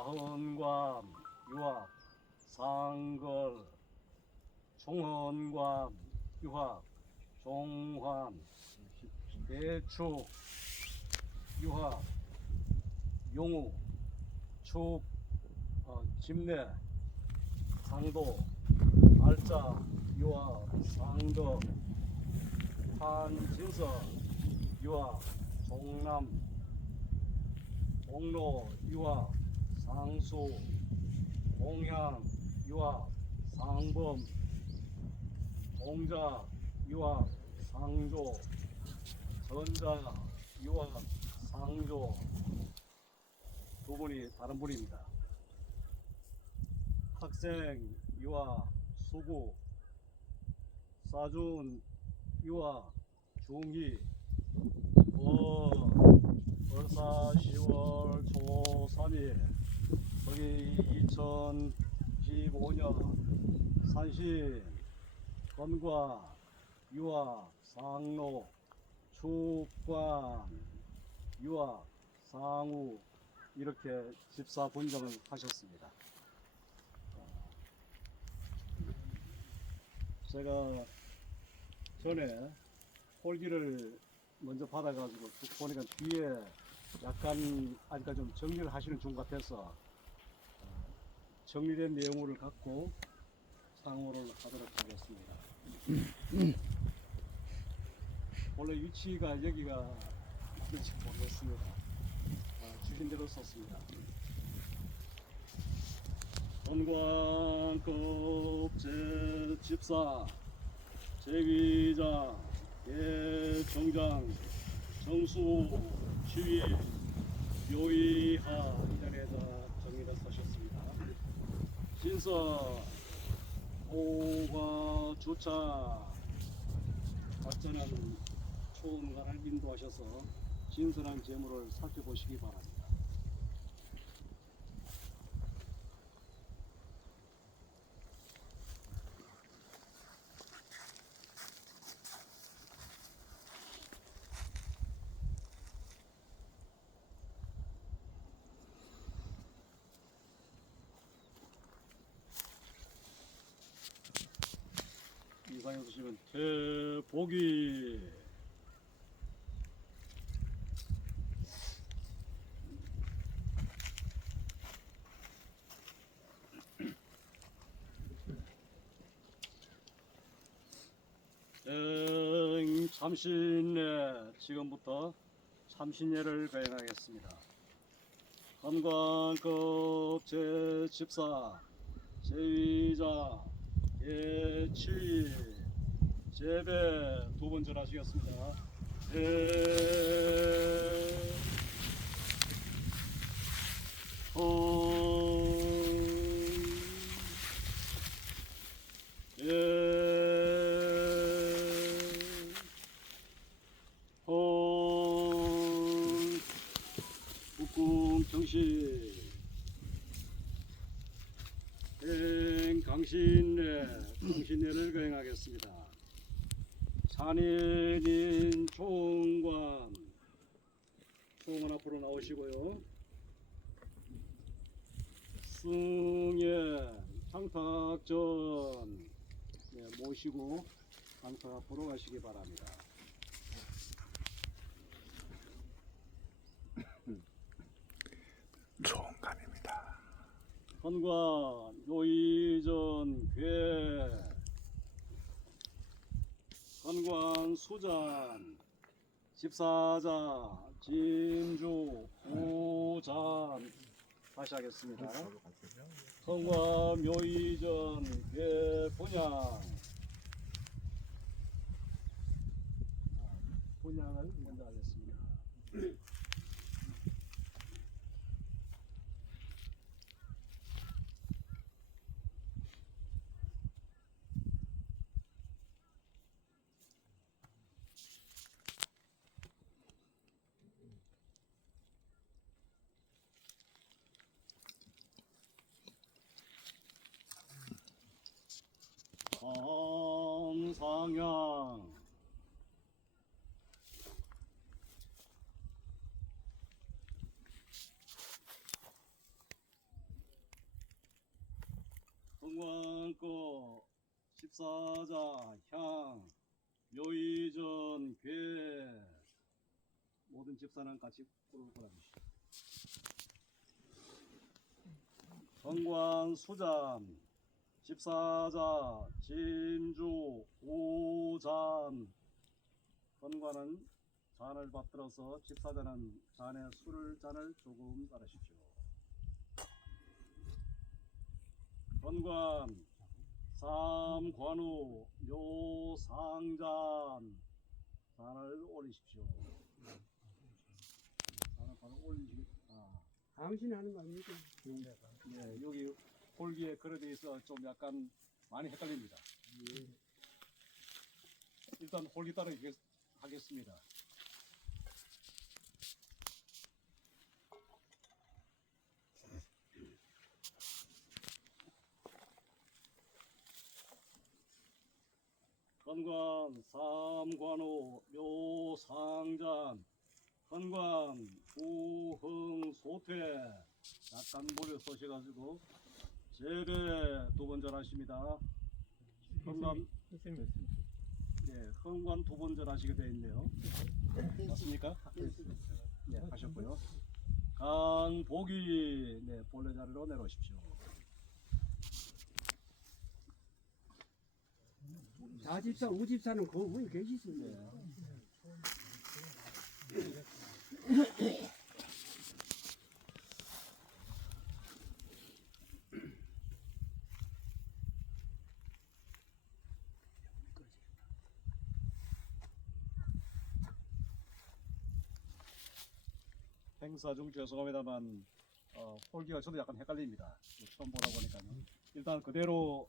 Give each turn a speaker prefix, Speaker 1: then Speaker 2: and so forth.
Speaker 1: 사헌관 유학 상걸 총헌관 유학 종환 대축 유학 용우 축 어, 김내 상도 알짜 유학 상덕 한진서 유학 종남 공로 유학 상수 공향 유학 상범 공자 유학 상조 전자 유학 상조. 두 분이 다른 분입니다. 학생 유학 수구 사준 유학 중기 어 벌사 10월 초 3일 거기 2015년 산신 건과 유학 상로 축관 유학 상우 이렇게 집사 분정을 하셨습니다. 제가 전에 홀기를 먼저 받아가지고 쭉 보니까 뒤에 약간 아직까지 좀 정리를 하시는 중 같아서 어, 정리된 내용을 갖고 상호를 하도록 하겠습니다. 원래 위치가 여기가 맞는지 모르겠습니다. 어, 주신 대로 썼습니다. 본관급 제집사 제위자 예정장 정수 지휘 요이하 이전에다 정리를 하셨습니다. 진서 오가 주차 발전하는 초음관을 인도하셔서 진선한 재물을 살펴보시기 바랍니다. 지금 대보기 삼신례 지금부터 삼신례를 배행하겠습니다. 한관급 제집사 제2장 예7 제배 두 번 전하시겠습니다. 제... 어... 예. 어. 정식 행 강신례 강신례를 거행하겠습니다. 산인인 총관, 총관 앞으로 나오시고요. 승예, 창탁전 네, 모시고 창탁 앞으로 가시기 바랍니다.
Speaker 2: 총감입니다.
Speaker 1: 현관 요이전 괴 현관 수잔 집사자 진주 우잔 다시 하겠습니다. 현관 묘이전 괴 분양 분양을 먼저 하겠습니다. 감상향 성왕거 십사자 향 묘의전 괴 모든 집사는 같이 꾸르륵 골라주시오. 성관 수잔 집사자 진주 오잔 선관은 잔을 받들어서 집사자는 잔에 술을 잔을 조금 따르십시오. 선관 삼관우 묘상잔 잔을 올리십시오. 잔을 바로 올리시기. 아,
Speaker 2: 당신이 하는 거 아닙니까?
Speaker 1: 예, 여기 홀기에 그릇에 있어 좀 약간 많이 헷갈립니다. 일단 홀기 따라 하겠- 하겠습니다. 건관 삼관호 묘상잔 건관 구흥 소퇴 약간 무려 쏘셔가지고 제례 두번 전하십니다. 건관 예, 헌관 두번 전하시게 되어 있네요. 맞습니까? 네, 하셨고요. 강복이 네, 본래 자리로 내려오십시오.
Speaker 2: 사집사, 우집사는 그 위에 계시습니다.
Speaker 1: 네. 행사 중 죄송합니다만 어, 홀기가 저도 약간 헷갈립니다. 처음 보다 보니까요. 일단 그대로